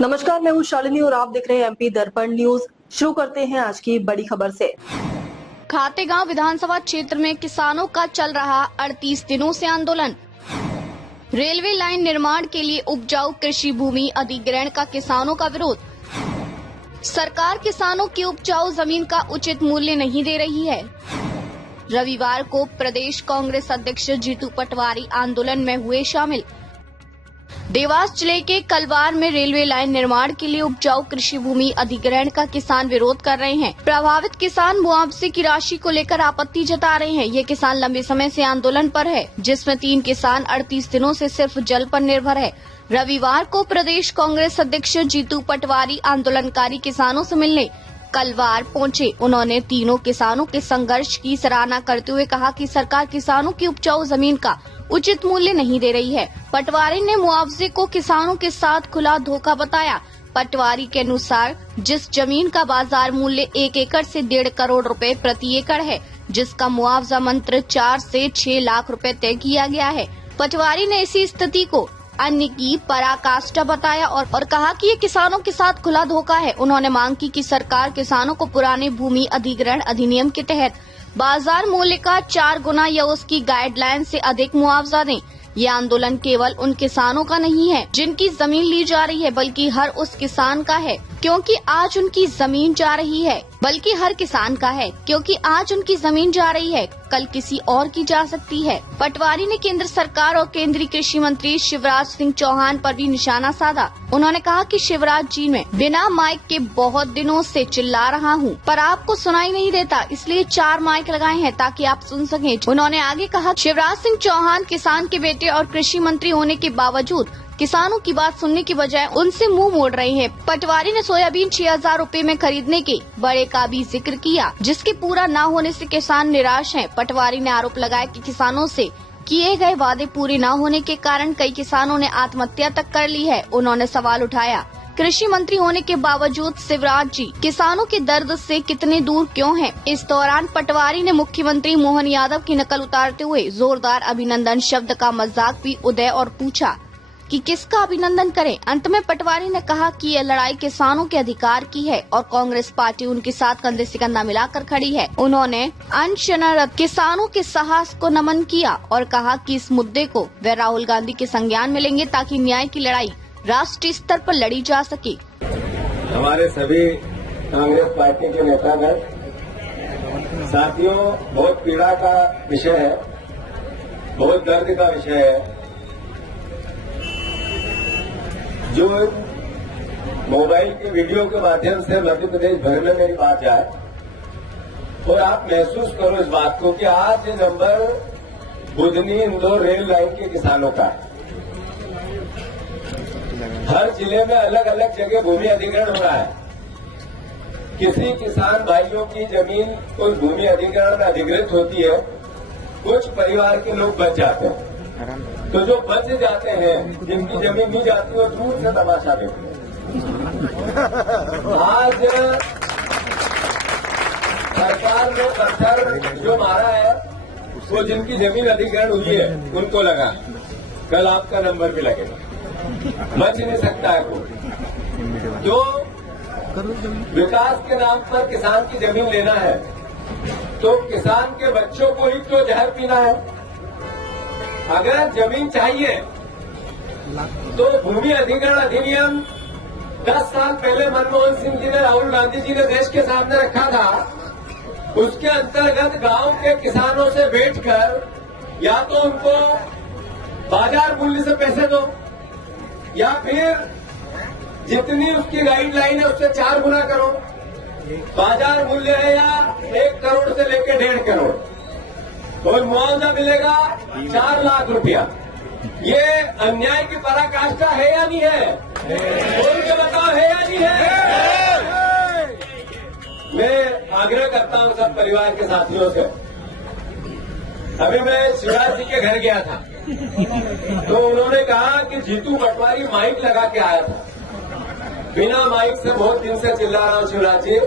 नमस्कार, मैं हूँ शालिनी और आप देख रहे हैं एमपी दर्पण न्यूज। शुरू करते हैं आज की बड़ी खबर से। खातेगांव विधानसभा क्षेत्र में किसानों का चल रहा 38 दिनों से आंदोलन। रेलवे लाइन निर्माण के लिए उपजाऊ कृषि भूमि अधिग्रहण का किसानों का विरोध। सरकार किसानों की उपजाऊ जमीन का उचित मूल्य नहीं दे रही है। रविवार को प्रदेश कांग्रेस अध्यक्ष जीतू पटवारी आंदोलन में हुए शामिल। देवास जिले के कलवार में रेलवे लाइन निर्माण के लिए उपजाऊ कृषि भूमि अधिग्रहण का किसान विरोध कर रहे हैं। प्रभावित किसान मुआवजे की राशि को लेकर आपत्ति जता रहे हैं। ये किसान लंबे समय से आंदोलन पर है, जिसमें 3 किसान 38 दिनों से सिर्फ जल पर निर्भर है। रविवार को प्रदेश कांग्रेस अध्यक्ष जीतू पटवारी आंदोलनकारी किसानों से मिलने कलवार पहुंचे। उन्होंने तीनों किसानों के संघर्ष की सराहना करते हुए कहा कि सरकार किसानों की उपजाऊ जमीन का उचित मूल्य नहीं दे रही है। पटवारी ने मुआवजे को किसानों के साथ खुला धोखा बताया। पटवारी के अनुसार जिस जमीन का बाजार मूल्य 1 एकड़ से 1.5 करोड़ रुपए प्रति एकड़ है, जिसका मुआवजा मंत्र 4 से 6 लाख रुपए तय किया गया है। पटवारी ने इसी स्थिति को अन्य की पराकाष्ठा बताया और कहा कि ये किसानों के साथ खुला धोखा है। उन्होंने मांग की कि सरकार किसानों को पुराने भूमि अधिग्रहण अधिनियम के तहत बाजार मूल्य का 4 गुना या उसकी गाइडलाइन से अधिक मुआवजा दें। ये आंदोलन केवल उन किसानों का नहीं है जिनकी जमीन ली जा रही है, बल्कि हर उस किसान का है, क्योंकि आज उनकी जमीन जा रही है। बल्कि हर किसान का है, क्योंकि आज उनकी जमीन जा रही है, कल किसी और की जा सकती है। पटवारी ने केंद्र सरकार और केंद्रीय कृषि मंत्री शिवराज सिंह चौहान पर भी निशाना साधा। उन्होंने कहा कि शिवराज जी, मैं बिना माइक के बहुत दिनों से चिल्ला रहा हूँ, पर आपको सुनाई नहीं देता, इसलिए 4 माइक लगाए हैं ताकि आप सुन सकें। उन्होंने आगे कहा, शिवराज सिंह चौहान किसान के बेटे और कृषि मंत्री होने के बावजूद किसानों की बात सुनने की बजाय उनसे मुंह मोड़ रहे हैं। पटवारी ने सोयाबीन 6000 रुपए में खरीदने के बड़े का भी जिक्र किया, जिसके पूरा न होने से किसान निराश हैं। पटवारी ने आरोप लगाया कि किसानों से किए गए वादे पूरे न होने के कारण कई किसानों ने आत्महत्या तक कर ली है। उन्होंने सवाल उठाया, कृषि मंत्री होने के बावजूद शिवराज जी किसानों के दर्द से कितने दूर क्यों हैं? इस दौरान पटवारी ने मुख्यमंत्री मोहन यादव की नकल उतारते हुए जोरदार अभिनंदन शब्द का मजाक भी उदय और पूछा कि किसका अभिनंदन करें। अंत में पटवारी ने कहा कि यह लड़ाई किसानों के अधिकार की है और कांग्रेस पार्टी उनके साथ कंधे से कंधा मिलाकर खड़ी है। उन्होंने अनशनरत किसानों के साहस को नमन किया और कहा कि इस मुद्दे को वे राहुल गांधी के संज्ञान में लेंगे ताकि न्याय की लड़ाई राष्ट्रीय स्तर पर लड़ी जा सके। हमारे सभी कांग्रेस पार्टी के नेतागण, साथियों, बहुत पीड़ा का विषय है, बहुत दर्द का विषय है। जो मोबाइल की वीडियो के माध्यम से मध्य प्रदेश भर में मेरी बात जाए और आप महसूस करो इस बात को कि आज ये number Budhni Indore rail line के किसानों का है। हर जिले में अलग अलग जगह भूमि अधिग्रहण हो रहा है। किसी किसान भाइयों की जमीन उस भूमि अधिग्रहण में अधिग्रहित होती है, कुछ परिवार के लोग बच जाते हैं, तो जो बच जाते हैं, जिनकी जमीन नहीं जाती, वो दूर से तमाशा देखते हैं। आज सरकार ने पत्थर जो मारा है वो जिनकी जमीन अधिग्रहण हुई है उनको लगा, कल आपका नंबर भी लगेगा, बच नहीं सकता है कोई। जो विकास के नाम पर किसान की जमीन लेना है, तो किसान के बच्चों को ही तो जहर पीना है। अगर जमीन चाहिए तो भूमि अधिग्रहण अधिनियम 10 साल पहले मनमोहन सिंह जी ने, राहुल गांधी जी ने देश के सामने रखा था। उसके अंतर्गत गांव के किसानों से बैठकर या तो उनको बाजार मूल्य से पैसे दो, या फिर जितनी उसकी गाइडलाइन है उससे 4 गुना करो। बाजार मूल्य है या 1 करोड़ से लेकर 1.5 करोड़, और मुआवजा मिलेगा 4 लाख रुपया। ये अन्याय की पराकाष्ठा है या नहीं है? बोल के बताओ, है या नहीं है? मैं आग्रह करता हूं सब परिवार के साथियों से। अभी मैं शिवराज जी के घर गया था, तो उन्होंने कहा कि जीतू पटवारी माइक लगा के आया था। बिना माइक से बहुत दिन से चिल्ला रहा हूं, शिवराज जी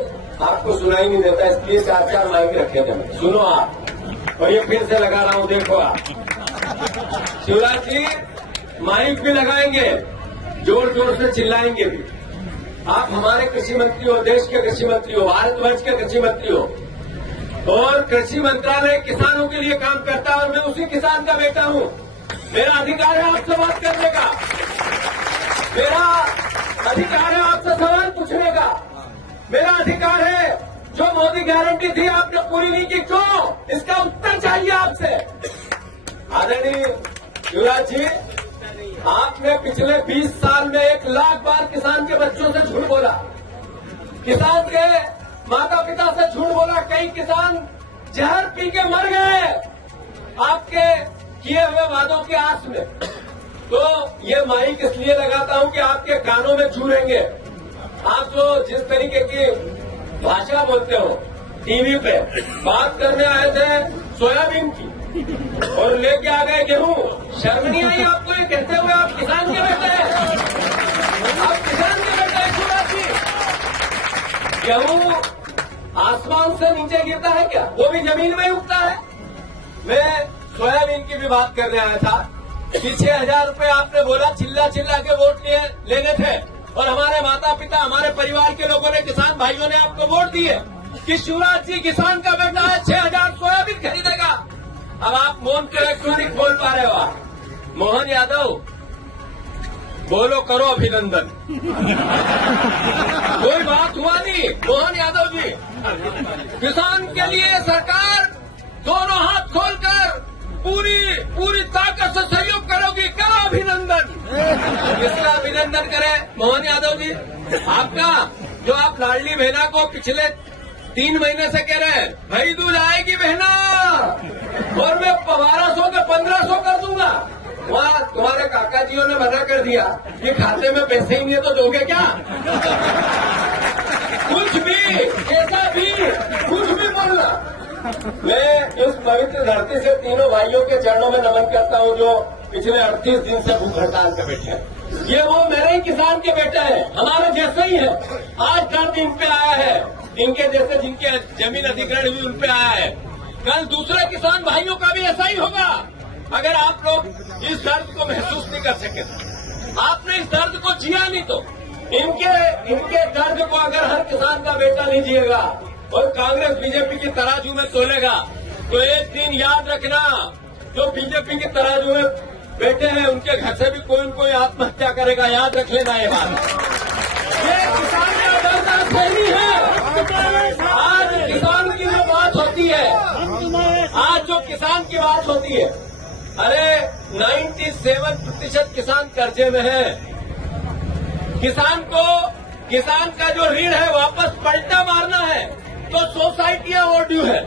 आपको सुनाई नहीं देता, इसलिए 4 माइक रखे थे। सुनो आप, और ये फिर से लगा रहा हूं, देखो आप। शिवराज जी माइक भी लगाएंगे, जोर जोर से चिल्लाएंगे भी। आप हमारे कृषि मंत्री हो, देश के कृषि मंत्री हो, भारतवर्ष के कृषि मंत्री हो, और कृषि मंत्रालय किसानों के लिए काम करता है और मैं उसी किसान का बेटा हूं। मेरा अधिकार है आपसे बात करने का, मेरा अधिकार है आपसे सवाल पूछने का, मेरा अधिकार है जो मोदी गारंटी थी आपने पूरी नहीं की, क्यों, इसका उत्तर चाहिए आपसे। आदरणीय युवराज जी, आपने पिछले 20 साल में 1 लाख बार किसान के बच्चों से झूठ बोला, किसान के माता पिता से झूठ बोला, कई किसान जहर पी के मर गए आपके किए हुए वादों की आस में। तो ये माइक इसलिए लगाता हूं कि आपके कानों में छूरेंगे। आप जो जिस तरीके की भाषा बोलते हो टीवी पे, बात करने आए थे सोयाबीन की और लेके आ गए गेहूं। शर्म नहीं आई आपको ये कहते हुए? आप किसान के बेटे हैं, आप किसान के बेटे हैं शिवराज जी। गेहूं आसमान से नीचे गिरता है क्या? वो भी जमीन में उगता है। मैं सोयाबीन की भी बात करने आया था कि 6,000 रुपए आपने बोला चिल्ला चिल्ला के वोट लेने थे, और हमारे माता पिता, हमारे परिवार के लोगों ने, किसान भाइयों ने आपको वोट दिए कि शिवराज जी किसान का बेटा है, 6,000 सोयाबीन खरीदेगा। अब आप मौन क्यों नहीं बोल पा रहे हो? आप मोहन यादव बोलो, करो अभिनंदन। कोई बात हुआ नहीं मोहन यादव जी। किसान के लिए सरकार दोनों हाथ खोलकर पूरी ताकत से सहयोग करोगी, करो अभिनंदन। किसका अभिनंदन करें मोहन यादव जी? आपका जो आप लाडली बहना को पिछले 3 महीने से कह रहे हैं भाई दूध आएगी बहना, और मैं 1200 के 1500 कर दूंगा। वहाँ तुम्हारे काका जियों ने मना कर दिया कि खाते में पैसे ही नहीं है तो दोगे क्या? कुछ भी, कैसा भी, कुछ भी बोलना। मैं इस पवित्र धरती से तीनों भाइयों के चरणों में नमन करता हूं जो पिछले 38 दिन से भूख हड़ताल पे बैठे हैं। ये वो मेरे ही किसान के बेटे हैं, हमारे जैसे ही है। आज दर्द इन पे आया है, इनके जैसे जिनके जमीन अधिग्रहण हुई उन पे आया है। कल दूसरे किसान भाइयों का भी ऐसा ही होगा। अगर आप लोग इस दर्द को महसूस नहीं कर सके, आपने इस दर्द को जिया नहीं, तो इनके दर्द को अगर हर किसान का बेटा नहीं जिएगा और कांग्रेस बीजेपी की तराजू में तोलेगा, तो एक दिन याद रखना, जो बीजेपी की तराजू में बैठे हैं उनके घर से भी कोई न कोई आत्महत्या करेगा। याद रख लेना ये बात। ये किसान का दर्द आज सही है। आज किसान की जो बात होती है, आज जो किसान की बात होती है, अरे 97% किसान कर्जे में है। किसान का जो ऋण है वापस पलटा मारना है तो सोसाइटियां ओवरड्यू है।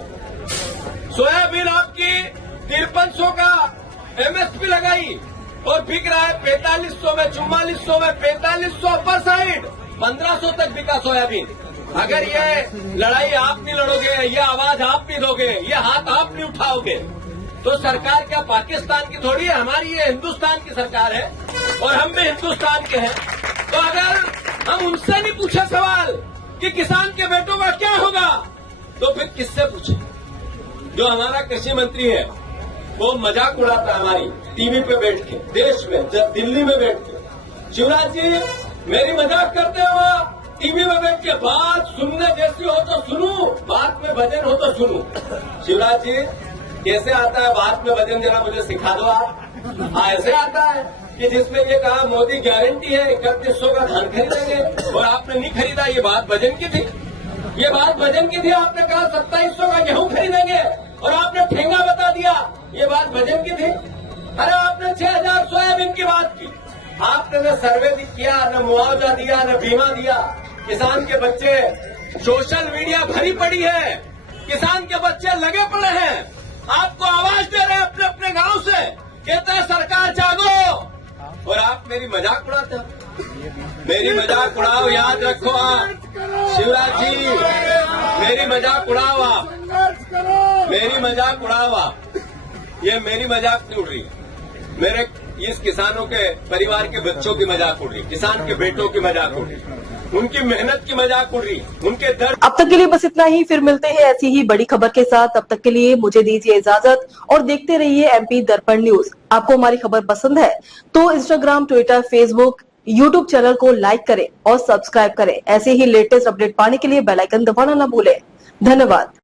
सोयाबीन आपकी 5300 का एमएसपी लगाई और बिक रहा है 4500 में, 4400 में, 4500 अपर साइड, 1500 तक बिका सोयाबीन। अगर ये लड़ाई आप नहीं लड़ोगे, ये आवाज आप नहीं दोगे, ये हाथ आप नहीं उठाओगे, तो सरकार क्या पाकिस्तान की थोड़ी है, हमारी ये हिंदुस्तान की सरकार है और हम भी हिंदुस्तान के हैं। तो अगर हम उनसे नहीं पूछे सवाल कि किसान के बेटों का क्या होगा, तो फिर किससे पूछे? जो हमारा कृषि मंत्री है वो मजाक उड़ाता है हमारी टीवी पे बैठ के, देश में, जब दिल्ली में बैठ के। शिवराज जी मेरी मजाक करते हो, टीवी में बैठ के बात सुनने जैसी हो तो सुनूं, बात में भजन हो तो सुनूं। शिवराज जी कैसे आता है बात में भजन, जरा मुझे सिखा दो आप। ऐसे आता है कि जिसमें ये कहा मोदी गारंटी है 3100 का धान खरीदेंगे और आपने नहीं खरीदा। ये बात भजन की थी, ये बात भजन की थी। आपने कहा 2700 का गेहूं खरीदेंगे और आपने ठेंगा बता दिया, ये बात भजन की थी। अरे आपने 6,000 सोयाबीन की बात की, आपने न सर्वे भी किया, न मुआवजा दिया, न बीमा दिया। किसान के बच्चे, सोशल मीडिया भरी पड़ी है, किसान के बच्चे लगे पड़े हैं, आपको आवाज दे रहे हैं अपने अपने गांव से, कहते हैं सरकार जागो, और आप मेरी मजाक उड़ाते हो। मेरी मजाक उड़ाओ, याद रखो आप शिवराज जी, मेरी मजाक उड़ाओ आप, मेरी मजाक उड़ाओ आप। ये मेरी मजाक नहीं उड़ रही, मेरे इस किसानों के परिवार के बच्चों की मजाक उड़ रही, किसान के बेटों की मजाक उड़ रही, उनकी मेहनत की मजाक उड़ रही, उनके दर्द। अब तक के लिए बस इतना ही, फिर मिलते हैं ऐसी ही बड़ी खबर के साथ। तब तक के लिए मुझे दीजिए इजाजत और देखते रहिए MP दर्पण न्यूज। आपको हमारी खबर पसंद है तो Instagram, Twitter, Facebook YouTube channel को लाइक करें और सब्सक्राइब करें। ऐसे ही लेटेस्ट अपडेट पाने के लिए बेल आइकन दबाना न भूलें। धन्यवाद।